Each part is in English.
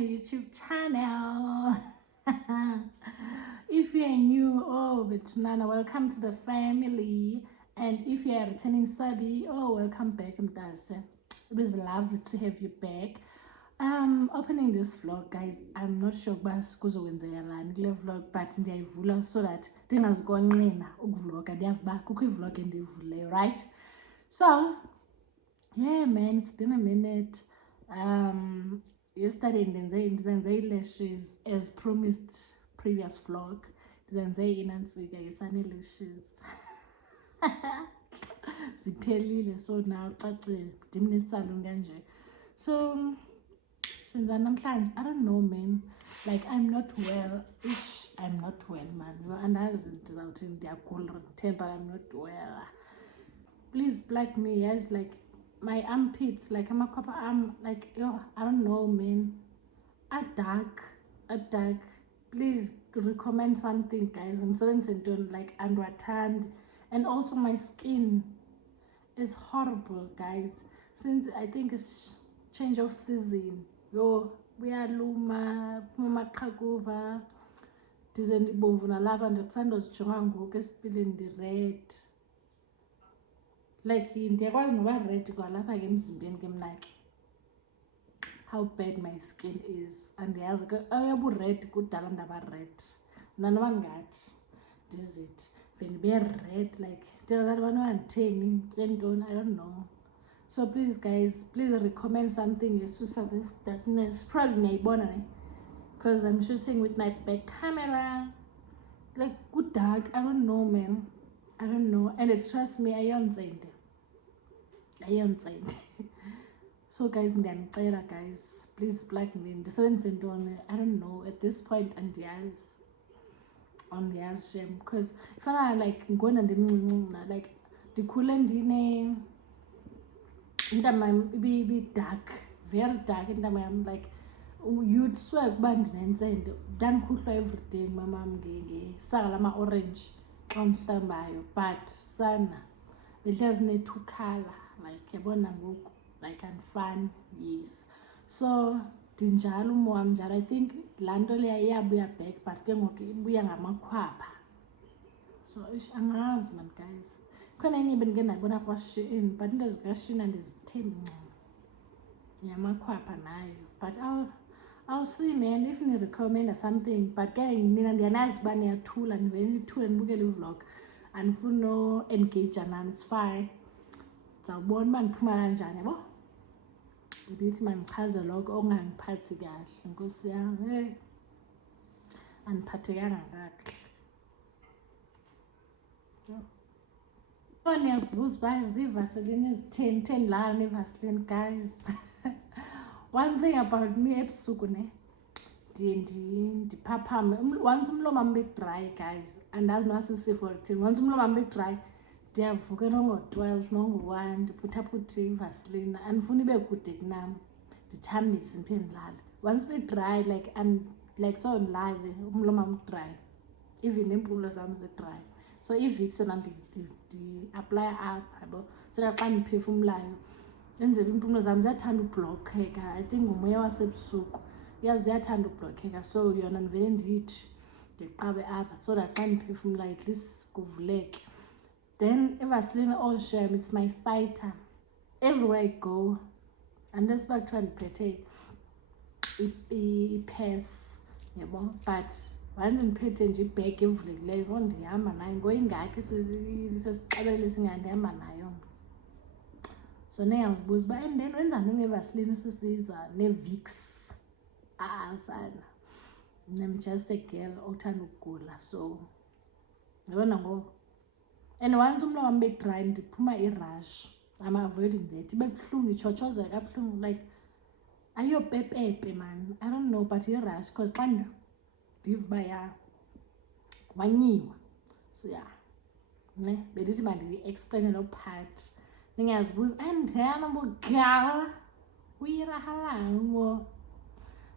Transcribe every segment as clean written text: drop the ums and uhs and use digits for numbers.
my YouTube channel. If you're new, oh Betunana, welcome to the family. And if you are returning Sabi, oh welcome back, Mtase. It was lovely to have you back. Opening this vlog, guys, I'm not sure about kuzokwenzekani kule vlog, but ndiyayivula so that ndingazikonqena ukuvloga. Ndiyazi uba kukho ivlog endiyivuleyo, right? So yeah, man, it's been a minute. Yesterday ndizenze lashes as promised previous vlog. Ndizenze inansika yesane lashes. Ziphelile, so now cacile ndimne salon kanje. So since namhlanje, I don't know, man, like I'm not well. I'm not well, man. Andazi ndizawuthi ndiyagula but I'm not well. Please black me, yes, like my armpits, like I'm a copper arm, like yo, I don't know, man. A dark. Please recommend something, guys. I'm so sensitive, like under tanned, and also my skin is horrible, guys. Since I think it's change of season, yo, we are luma, mama kaguva, dizendi bomvu na lava ndikuthanda uzijonga ngoku esipilini ndi-red. Like ndiyakwazi noba red kwalapha ke emzimbeni ke mna ke how bad my skin is. Andiyazi ke ayabu-red kudala ndaba red mna noba ngathi ndizithi vele ndibe red, like ndiyazali abantu banditheni nditye ntoni, I don't know. So please guys, please recommend something esusa this darkness. Probably niyayibona ne, because I'm shooting with my back camera, like good dark. I don't know, man, I don't know. And trust me, ayontsende. So guys, ndiyanicela guys, please black me, ndisebenzise ntoni, I don't know at this point. Andiyazi shame, because ifana like ngona ndimncinci, like ndikhule ndine intama ibi dark, very dark intama yam, like you'd swear ukuba ndinentsende. Ndandikhuthlwa everyday mamam ngesaka lama-orange xa ndihlambayo, but sana behlezi zine-two color, like yabona ngoku, like andifani, yes. So ndinjalo umo wam njalo. I think laa nto leya iyabuya back, but ke ngoku ibuya ngamakhwapha. So angazi man guys, khona enye bendike ndabona kwaShein, but into zikaShein andizithembi ncam, yamakhwapha nayo. But I'll see, man, if you recommend something. But ke nina ndiyanazi uba niyathula, nivele nithule nibukele ivlog, andifuni no engage nami, it's fine. Ndizawubona uba ndiphuma kanjani, yabo. Ndithi mandichaze lokho okungangiphathi kahle, nkosi yami, andiphathekanga kakuhle. Niyazibuza uba ziivaseline ezi-10 lala nevaseline, guys. One thing about me ebusuku ne, ndiphaphame once umlomo wam be-dry, guys, andazi noba sisifo ekutheni. Once umlomo wam be-dry ndiyavuka nongo-12 nongo-1 ndiphuthaphuthe ivaseline, andifuni ibe kude kunam, ndithambise ndiphinde ndilale. Once be-dry, like like so ndilale umlomo wam dry, even neempumlo zam zi-dry. So ivicks yona ndi-aplya apha, yabo, so that xa ndiphefumlayo enzela iimpumlo zam ziyathanda ublokheka. I think ngumoya wasebusuku, ziyathanda ublokheka. So yona ndivele ndithi ndiqabe apha so that xa ndiphefumlayo at least kuvuleke. Then ivaseline, oh shame, it's my fighter everywhere I go, unless uba kuthiwa ndiphethe i-purse, yabo. But once ndiphethe nje ibhegi evulekileyo, ndihamba nayo ngoyingakho sesixabele singandihamba nayo. So niyazibuza uba and then wenza ntoni ngevaseline sisiza ne-Vicks? Sana, I'm just a girl othanda ukugula, so yabona ngoku. And once umlomo wam be-dry ndiphuma i-rush. I'm avoiding that. Ibe buhlungu, itshotshoza kabuhlungu, like ayopepepe man, I don't know, but i-rush, because xa ndiva uba wanyiwa. So yeah, ne bendithi mandi-explaine loo part. Ningazibuza andiyana mbogala uyirahalango.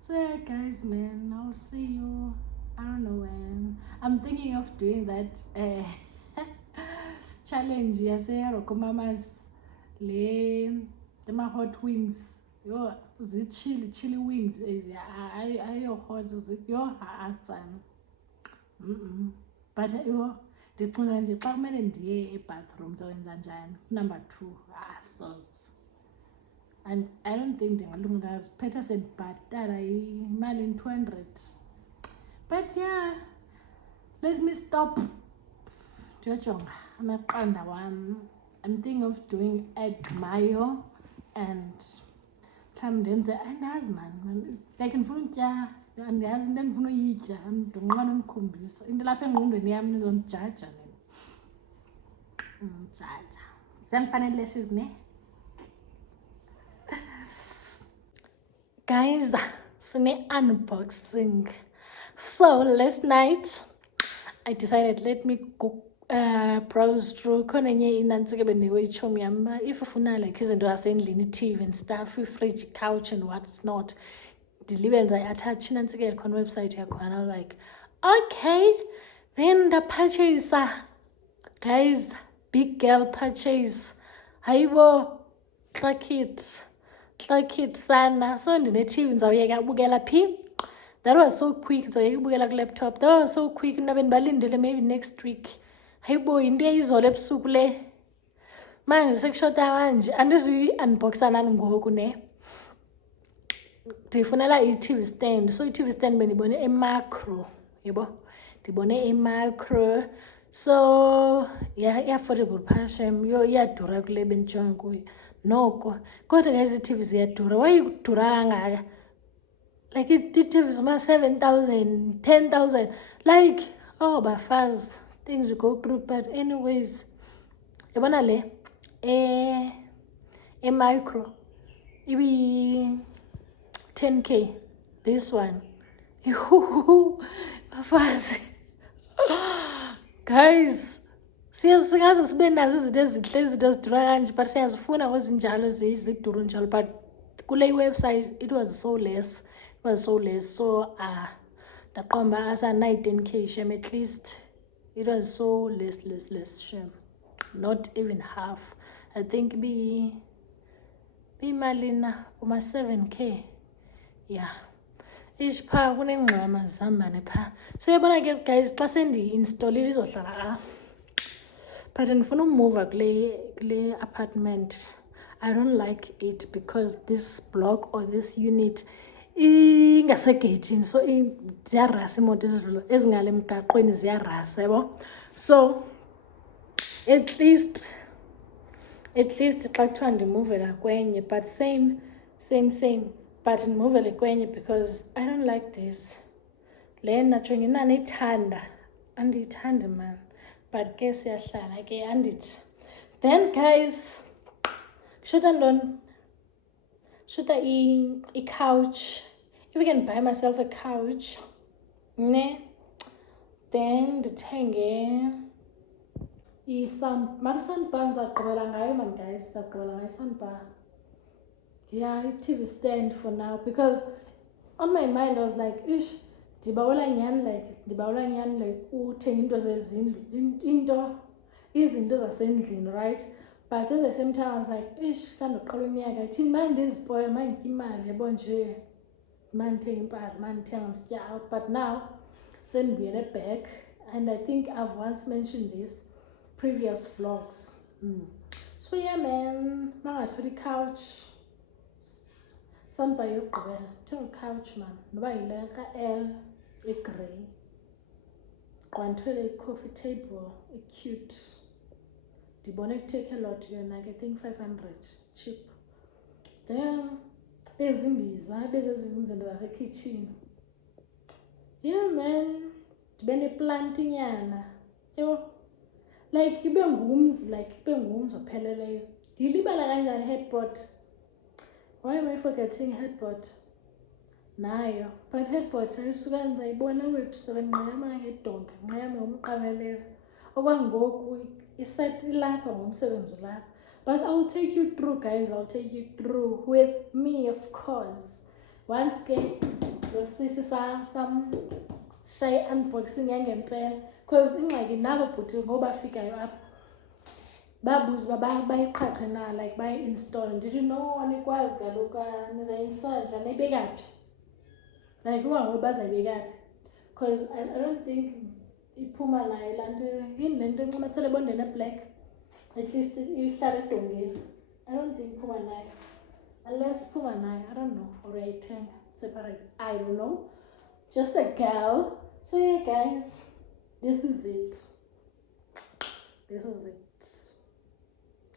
So yeah guys, man, I'll see you, I don't know when. I'm thinking of doing that challenge yase Roko Mamas le ma hot wings Yo, chili wings ayo-hot yo asana. But yo ndicinga nje xa kumele ndiye e-bathroom zowenza njani. Number 2 salts. And I don't think ndingalunga ndaziphetha sendibhatala imali in-200. But yeah, let me stop ndiyojonga amaqanda wam. I'm thinking of doing egg mayo and mhlawumbi ndenze andazi man like ndifuna utya andiyazi into endifuna uyitya ndonqana unikhombisa into lapha engqondweni yam nizondijaja nina jaja ziyandifanele sis ne guys sine-unboxing. So last night I decided let me go browse through khona enye inantsike bendiwe ichomi yam if ufuna like izinto zasendlini i-TV and stuff, i-fridge, couch and what's not, ndilibe ndizayi-attach inantsike yakhona website yakhona. I was like okay, then ndapurchase guys, big girl purchase. Hayibo clock it sana. So ndine-TV ndizawuyeka ubukela phi. That was so quick. Ndizawuyeka ubukela ku-laptop. That was so quick. Ndabe ndibalindele maybe next week. Hayibo yinto eyizolo ebusuku le manje sekushota manje andizuyi-unboxa nani ngoku ne. Ndifunela i-TV stand. So i-TV stand bendibone eMacro, yebo ndibone eMacro. So yeah, i-affordable phashem yo iyadura kule bendijonga kuyo noko. Kodwa guys ii-TV ziyadura. Why idura kangaka? Like ii-TV zima 7,000 10,000 like oh bafazi things you go through. But anyways yabona le micro ibi 10k. This one bafazi guys singaze sibe nazo izinto ezihle, izinto ezidura kanje, but siyazifuna ngozinjalo ziduru njalo. But kule website it was so less. So ndaqomba asanayi 10k shem. At least it was so less shem, not even half. I think be malina uma 7k. Yeah, ish pha kunengxama zihambane pha. So yabona ke guys xa sendi-installile izohlala but ndifuna umova kule apartment. I don't like it because this block or this unit ingasegeyithini, so ziyarasa imoto ezingale emgaqweni ziyarasa yabo. So at least xa kuthiwa ndimuvela kwenye, but same but ndimuvele kwenye because I don't like this. Le najonga inani ithanda andiyithandi man, but ke siyahlala ke andithi. Then guys kushuta ntoni? Kushuta i-couch. If I can buy myself a couch ne, then ndithenge soundbar ndizagqibela ngayo man guys, ndizagqibela ngayo soundbar. Yeah, i-TV stand for now because on my mind I was like ish ndibawela nyani like uthenga into zezindlu, izinto zasendlini, right? But at the same time I was like ish sandoqala unyaka thini manje ndizipoya manje nditya imali yabo nje manje ndithenga impahla manje ndithenga msitya out. But now sendibuyele back, and I think I've once mentioned this previous vlogs. So yeah man, mangathola i-couch soundbar yokugqibela thenga i-couch man, noba yile ka-L egrey, qwanthwele i-coffee table cute. Ndibone ku-Takealot yona ke I think 500 cheap. Then ezimbiza bezezizinto zasekitchen. Yeah man, ndibe neplantinyana yebo, like ibe ngumzi opheleleyo. Ndilibala kanjani headboard? Why am I forgetting headboard? Nayo, but headboard ayisuka ndizayibona wethu sebenqayama ngedonga, nqayama ngomqamelelo. Okwangoku iset ilapha ngomsebenzi lapha. But I'll take you through guys, I'll take you through with me of course. Once ke losisi some shy unboxing yangempela because ingxaki nabo bhuti ngoba fikayo apha babuza uba bayiqhaqhe na, like bayi-install. Did you know anikwazi kaloku nizayi-installa njani, ayibeka phi? Like uhango bazayibeka phi? Because I don't think iphuma nayo laa nto yini le nto encumathele ebondeni eblack, at least ihlala edongeni. I don't think iphuma nayo, unless iphuma nayo, I don't know, or uyayithenga separate, I don't know, just a girl. So yeah guys, this is it.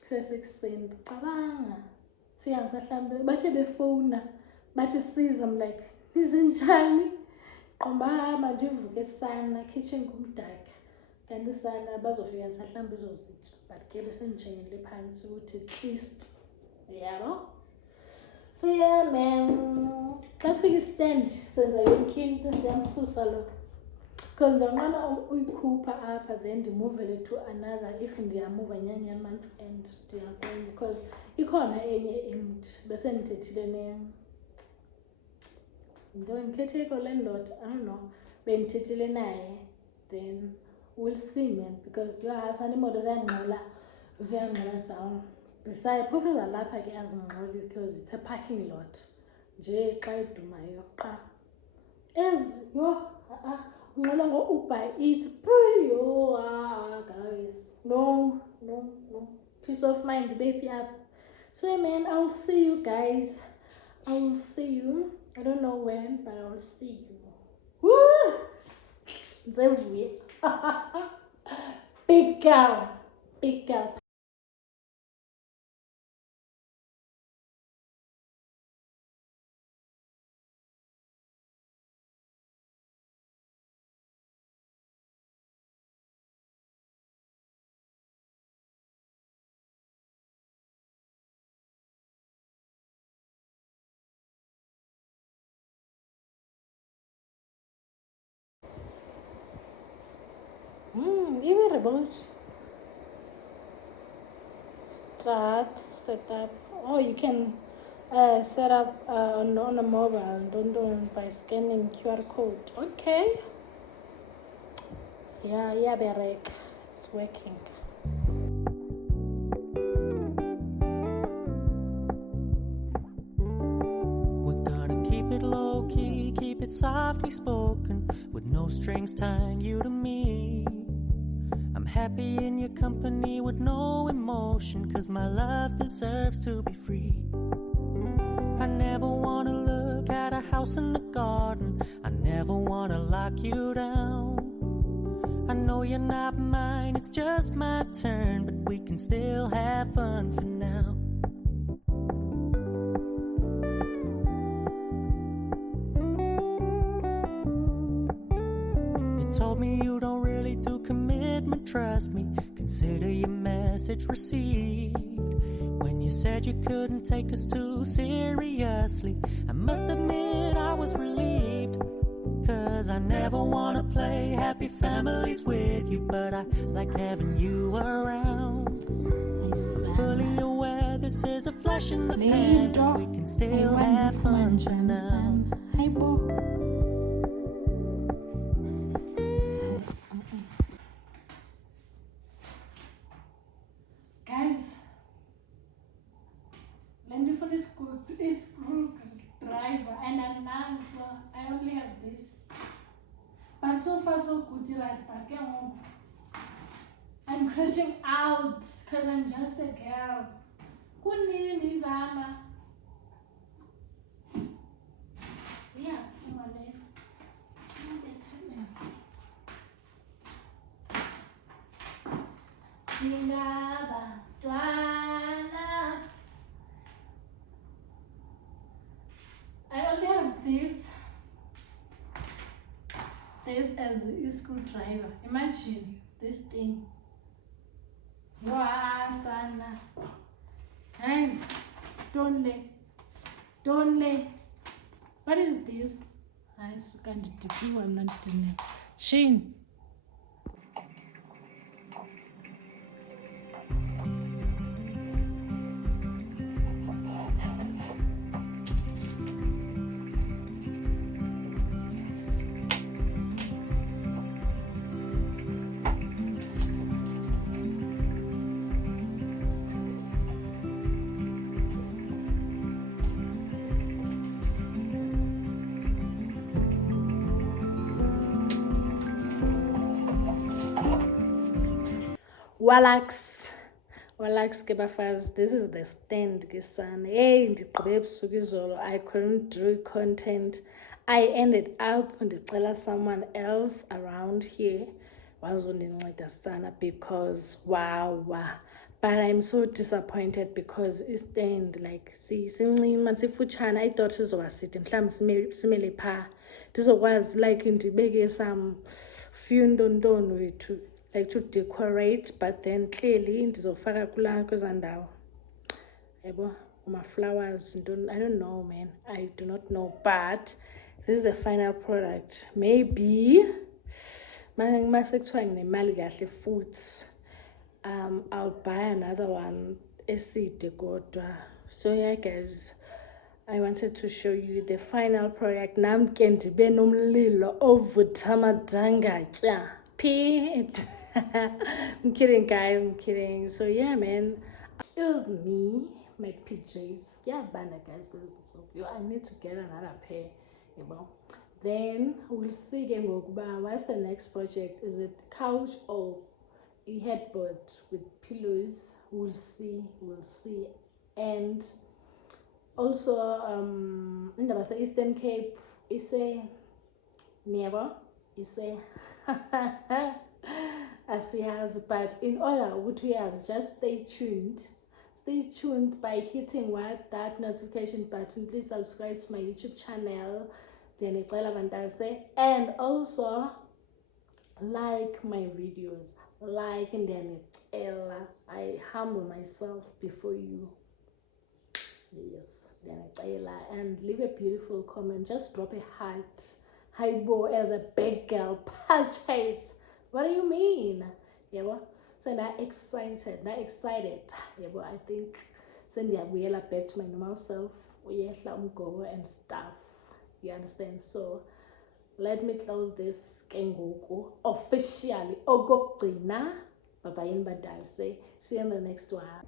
Kusesekuseni cabanga fika ngisahlambe bathe befona bathi siza, I'm like nizenjani, qomba manje ivuke esana kitchen kumdaka, kanti isana bazofika ngisahlambe izozitsha, but ke bese ngijengele phansi ukuthi at least yabo. So yeah man, xa kufika istand senza yonke into siyamsusa lo, because ndiyonqena uyikhupha apha then ndimuvele to another if ndiyamuva nyanya month end ndiyakwenye, because ikhona enye emntu bese ndithethile ndimkhetheko le ndoda, I don't know, bendithethile naye, then we'll see man, because yohasana imoto ziyangqola down. Besides phofu zalapha ke azingxoli because it's a parking lot nje xa idumayo qa yo ungxola ngo-Uber Eats yo guys, no peace of mind baby up. So yeah, man, I'll see you guys, I will see you, I don't know when, but I will see you. Woo! Nzevuye. Big girl. Even remote start setup. Oh, you can set up on a mobile, don't by scanning QR code. Okay. Yeah, Berek, it's working. We're gonna keep it low key, keep it softly spoken, with no strings tying you to me. I'm happy in your company with no emotion, 'cause my love deserves to be free. I never wanna look at a house in the garden, I never wanna lock you down. I know you're not mine, it's just my turn, but we can still have fun for now. You told me you don't really do commitment, trust me, consider your message received. When you said you couldn't take us too seriously, I must admit I was relieved. 'Cause I never wanna play happy families with you, but I like having you around. Fully aware this is a flash in the pan, but we can still have fun for now. Hi, Bo. Guys, Landy for this group driver and an answer. I only have this. But so far so good, right? But I'm crashing out because I'm just a girl. Couldn't even Mizama. Yeah, in my life. Singaba Dwana. I only have this as a screwdriver. Imagine this thing. Sana. Guys, don't lay. What is this? Nice, you can't do. I'm not doing it. Shin. Wallax ke bafazi, this is the stand ke sana. Hey, ndigqibe ebusuku izolo, I couldn't do content. I ended up ndicela someone else around here wazondinceda sana because wow. But I'm so disappointed because istand like sincima sifutshane. I thought sizoba side mhlawumbi simele phaa ndizokwazi like ndibeke some few ntontoni wethu like to decorate, but then clearly ndizofaka kwezaa ndawo yabo flowers. I don't know, man, I do not know, but this is the final product. Maybe masekuthiwa nginemali kahle futhi I'll buy another one eside kodwa. So yeah guys, I wanted to show you the final product. Nam ke ndibe nomlilo ovutha amadangatya p. I'm kidding guys, I'm kidding. So yeah man, excuse me, my PJs. Yeah, bana guys, I need to get another pair, you know. Then we'll see again what's the next project. Is it couch or a headboard with pillows? We'll see. And also in the Eastern Cape is a never is a as he has, but in order what he has, just stay tuned by hitting that notification button. Please subscribe to my YouTube channel, and also like my videos, and then I humble myself before you. Yes, and leave a beautiful comment. Just drop a heart. Hibo as a big girl purchase. What do you mean? Yeah, well, so now excited. Yeah, well, I think send the back to my normal self. Go and stuff. You understand? So let me close this Kengoku officially. Ogoktina. Bye bye. See you in the next one.